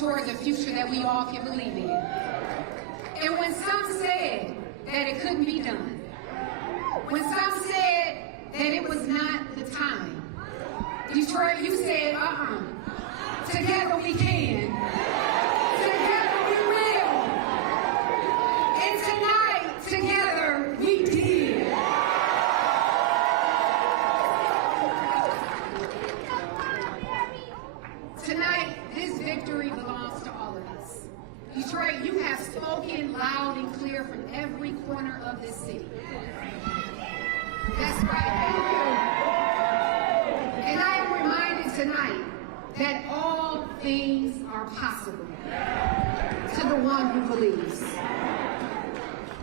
towards a future that we all can believe in. And when some said that it couldn't be done, when some said that it was not the time, Detroit, you said, together we can. Together we will. And tonight, together we did. Tonight, this victory belongs to all of us. Detroit, you have spoken loud and clear from every corner of this city. That's right. And I am reminded tonight that all things are possible to the one who believes.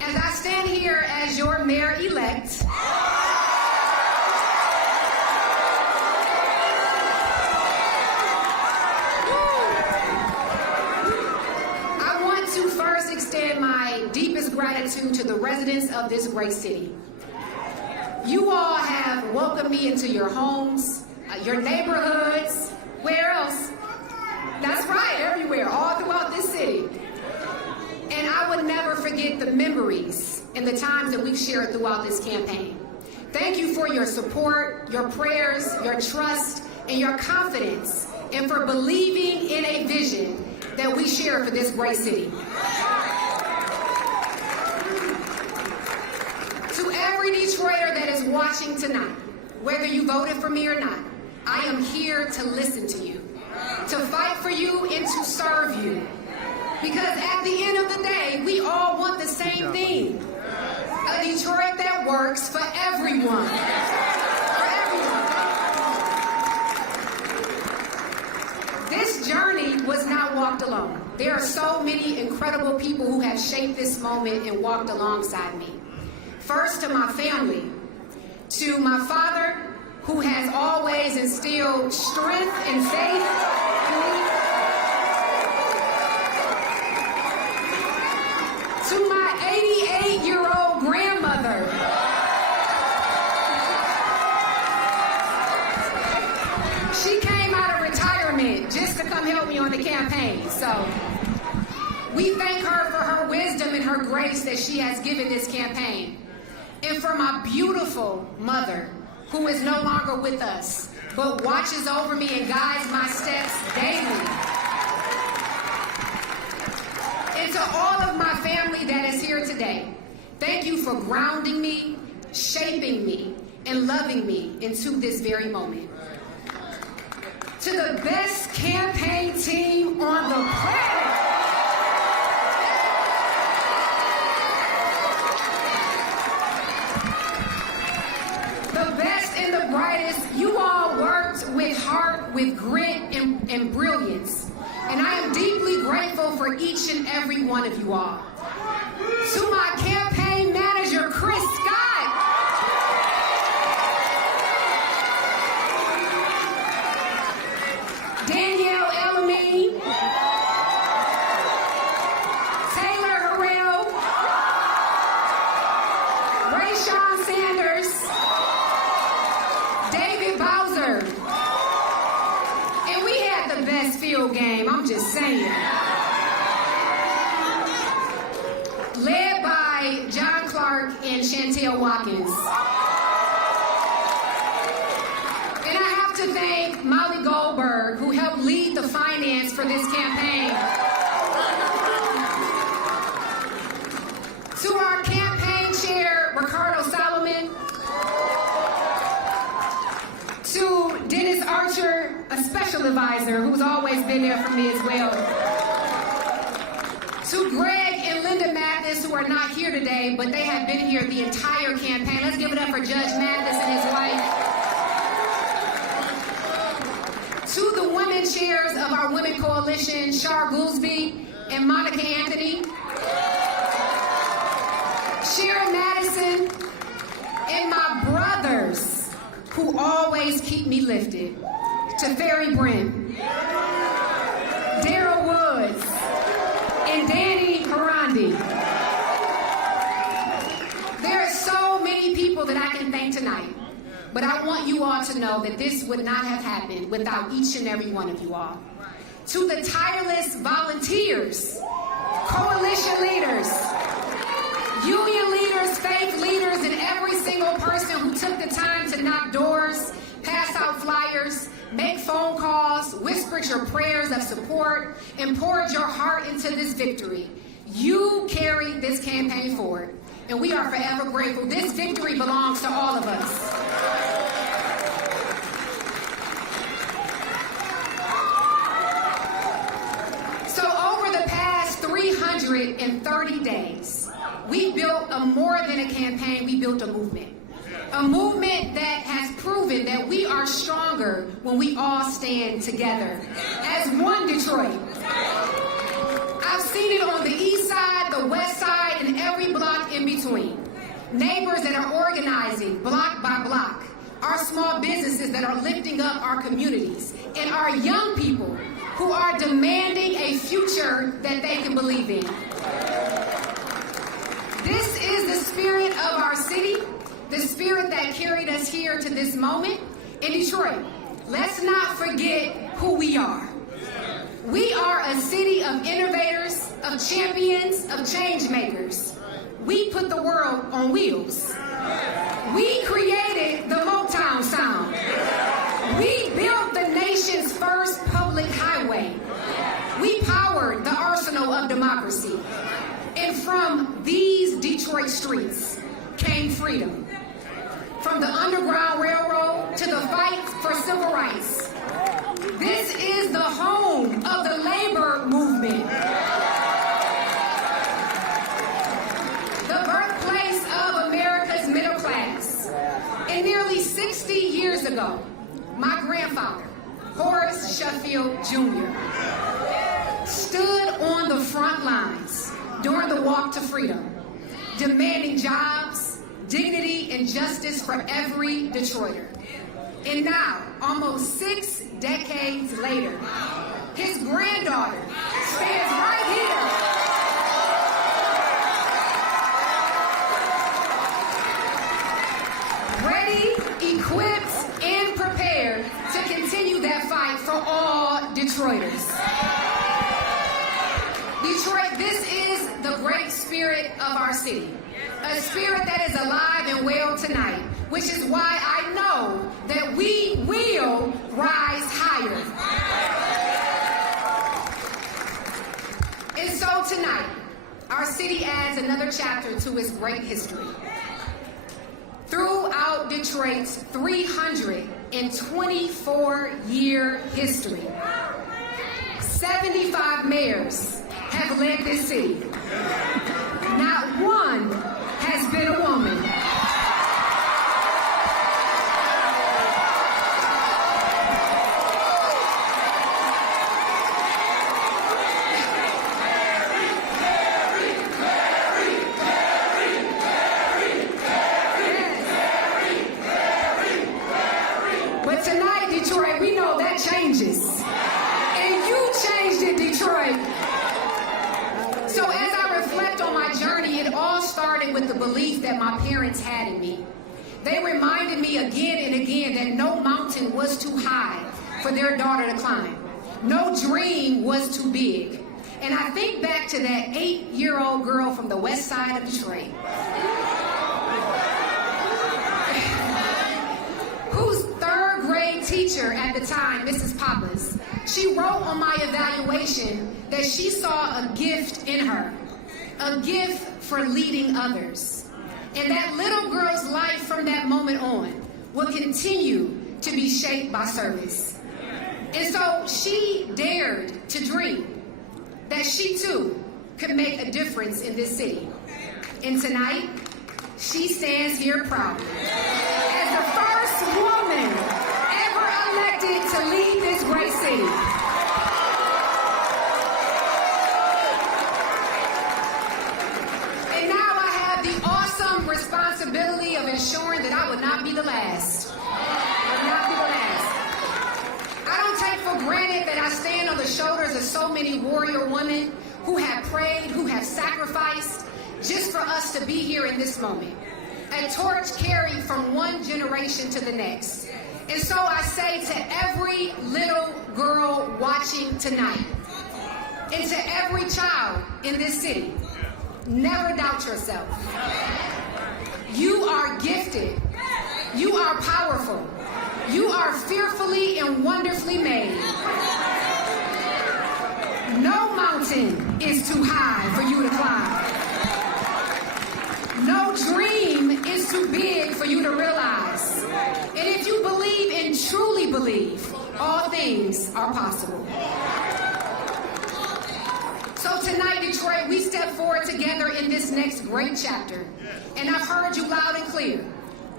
As I stand here as your mayor-elect, I want to first extend my deepest gratitude to the residents of this great city. You all have welcomed me into your homes, your neighborhoods. Where else? That's right, everywhere, all throughout this city. And I would never forget the memories and the times that we've shared throughout this campaign. Thank you for your support, your prayers, your trust, and your confidence, and for believing in a vision that we share for this great city. To every Detroiter that is watching tonight, whether you voted for me or not, I am here to listen to you, to fight for you and to serve you. Because at the end of the day, we all want the same thing. A Detroit that works for everyone. For everyone. This journey was not walked alone. There are so many incredible people who have shaped this moment and walked alongside me. First, to my family, to my father, who has always instilled strength and faith in me, to my 88-year-old grandmother, she came out of retirement just to come help me on the campaign. So we thank her for her wisdom and her grace that she has given this campaign. And for my beautiful mother, who is no longer with us, but watches over me and guides my steps daily. And to all of my family that is here today, thank you for grounding me, shaping me, and loving me into this very moment. To the best campaign team on the planet, the brightest, you all worked with heart, with grit, and brilliance. And I am deeply grateful for each and every one of you all. To my campaign manager, Chris Scott. Danielle Elamine. Taylor Harrell. Rayshawn Sanders. Bowser. And we had the best field game, I'm just saying. Led by John Clark and Chantel Watkins. And I have to thank Molly Goldberg, who helped lead the finance for this campaign. To our campaign chair, Ricardo Solomon. To Dennis Archer, a special advisor who's always been there for me as well. To Greg and Linda Mathis, who are not here today, but they have been here the entire campaign. Let's give it up for Judge Mathis and his wife. To the women chairs of our Women Coalition, Shar Goolsby and Monica Anthony. Sharon Madison, and my brothers, who always keep me lifted. To Ferry Brent, Daryl Woods, and Danny Harandi. There are so many people that I can thank tonight, but I want you all to know that this would not have happened without each and every one of you all. to the tireless volunteers, coalition leaders, union leaders, faith leaders, and every single person who took the time to knock doors, pass out flyers, make phone calls, whispered your prayers of support, and poured your heart into this victory. You carried this campaign forward, and we are forever grateful. This victory belongs to all of us. So over the past 330 days, we built more than a campaign, we built a movement. A movement that has proven that we are stronger when we all stand together as one Detroit. I've seen it on the east side, the west side, and every block in between. Neighbors that are organizing block by block. Our small businesses that are lifting up our communities. And our young people who are demanding a future that they can believe in. This is the spirit of our city, the spirit that carried us here to this moment. In Detroit, let's not forget who we are. We are a city of innovators, of champions, of change makers. We put the world on wheels. We created the Motown sound. We built the nation's first public highway. We powered the arsenal of democracy. And from these Detroit streets came freedom. From the Underground Railroad to the fight for civil rights. This is the home of the labor movement. The birthplace of America's middle class. And nearly 60 years ago, my grandfather, Horace Sheffield Jr., stood on the front lines during the Walk to Freedom, demanding jobs, dignity, and justice for every Detroiter. And now, almost 6 decades later, his granddaughter stands right here ready, equipped, and prepared to continue that fight for all Detroiters. Detroit, this is the great spirit of our city. A spirit that is alive and well tonight, which is why I know that we will rise higher. And so tonight, our city adds another chapter to its great history. Throughout Detroit's 324-year history, 75 mayors have led this city. Not one has been a woman. But tonight, Detroit, we know that changes. And you changed it, Detroit. So as I reflect on my journey, it all started with the belief that my parents had in me. They reminded me again and again that no mountain was too high for their daughter to climb. No dream was too big. And I think back to that 8-year-old girl from the west side of Detroit, whose 3rd grade teacher at the time, Mrs. Pappas, she wrote on my evaluation that she saw a gift in her, a gift for leading others. And that little girl's life from that moment on will continue to be shaped by service. And so she dared to dream that she too could make a difference in this city. And tonight, she stands here proudly as the first woman ever elected to lead this great city. And now I have the awesome responsibility of ensuring that I would not be the last. I would not be the last. I don't take for granted that I stand on the shoulders of so many warrior women who have prayed, who have sacrificed, just for us to be here in this moment. a torch carried from one generation to the next. And so I say to every little girl watching tonight, and to every child in this city, never doubt yourself. You are gifted. You are powerful. You are fearfully and wonderfully made. No mountain is too high for you to climb. No dream is too big for you to realize. And if you believe and truly believe, all things are possible. So tonight, Detroit, we step forward together in this next great chapter. And I've heard you loud and clear.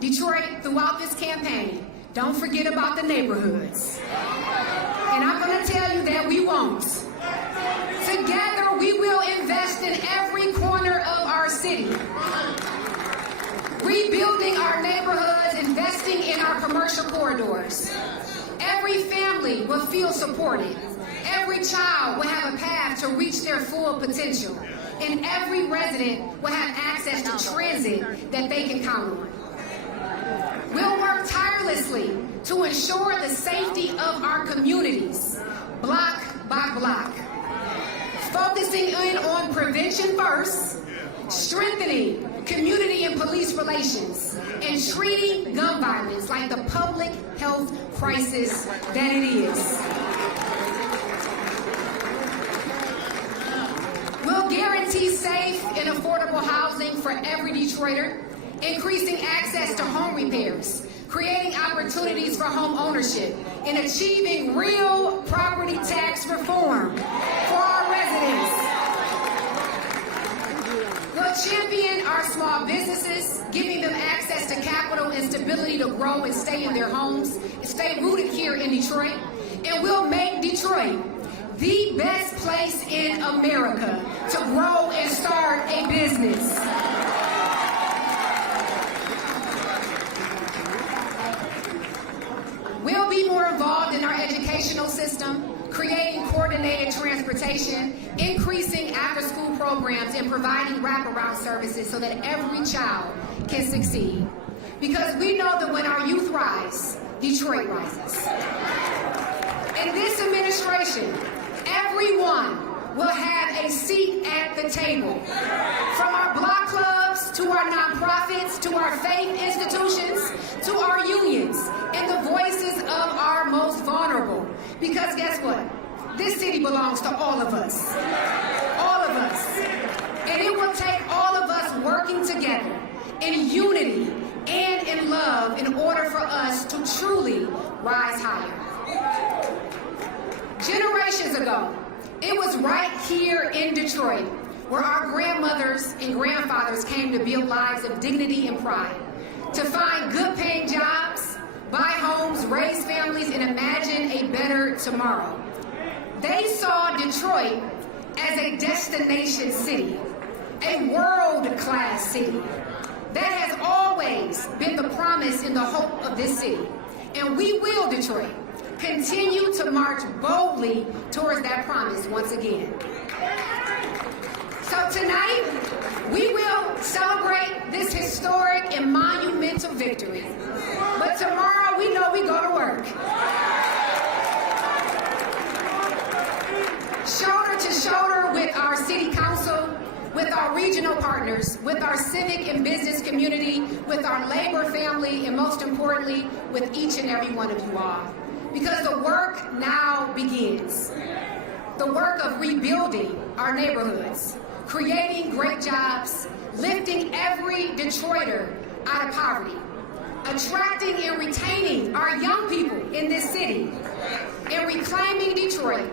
Detroit, throughout this campaign, don't forget about the neighborhoods. And I'm going to tell you that we won't. Together, we will invest in every corner of our city. Rebuilding our neighborhoods, investing in our commercial corridors. Every family will feel supported. Every child will have a path to reach their full potential. And every resident will have access to transit that they can count on. We'll work tirelessly to ensure the safety of our communities, block by block. Focusing in on prevention first, strengthening community and police relations, and treating gun violence like the public health crisis that it is. We'll guarantee safe and affordable housing for every Detroiter, increasing access to home repairs, creating opportunities for home ownership, and achieving real property tax reform for our residents. We'll champion our small businesses, giving them access to capital and stability to grow and stay in their homes, and stay rooted here in Detroit. And we'll make Detroit the best place in America to grow and start a business. We'll be more involved in our educational system, creating coordinated transportation, increasing after-school programs, and providing wraparound services so that every child can succeed. Because we know that when our youth rise, Detroit rises. In this administration, everyone will have a seat at the table. From our block clubs, to our nonprofits, to our faith institutions, to our unions, and the voices of our most vulnerable. Because guess what? This city belongs to all of us. All of us. And it will take all of us working together in unity and in love in order for us to truly rise higher. Generations ago, it was right here in Detroit where our grandmothers and grandfathers came to build lives of dignity and pride, to find good-paying jobs, buy homes, raise families, and imagine a better tomorrow. They saw Detroit as a destination city, a world-class city. That has always been the promise and the hope of this city. And we will, Detroit, continue to march boldly towards that promise once again. So tonight, we will celebrate this historic and monumental victory. But tomorrow, we know we go to work. Shoulder to shoulder with our city council, with our regional partners, with our civic and business community, with our labor family, and most importantly, with each and every one of you all. Because the work now begins. The work of rebuilding our neighborhoods, creating great jobs, lifting every Detroiter out of poverty, attracting and retaining our young people in this city, and reclaiming Detroit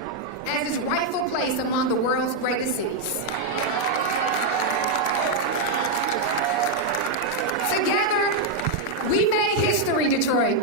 as its rightful place among the world's greatest cities. Together, we made history, Detroit.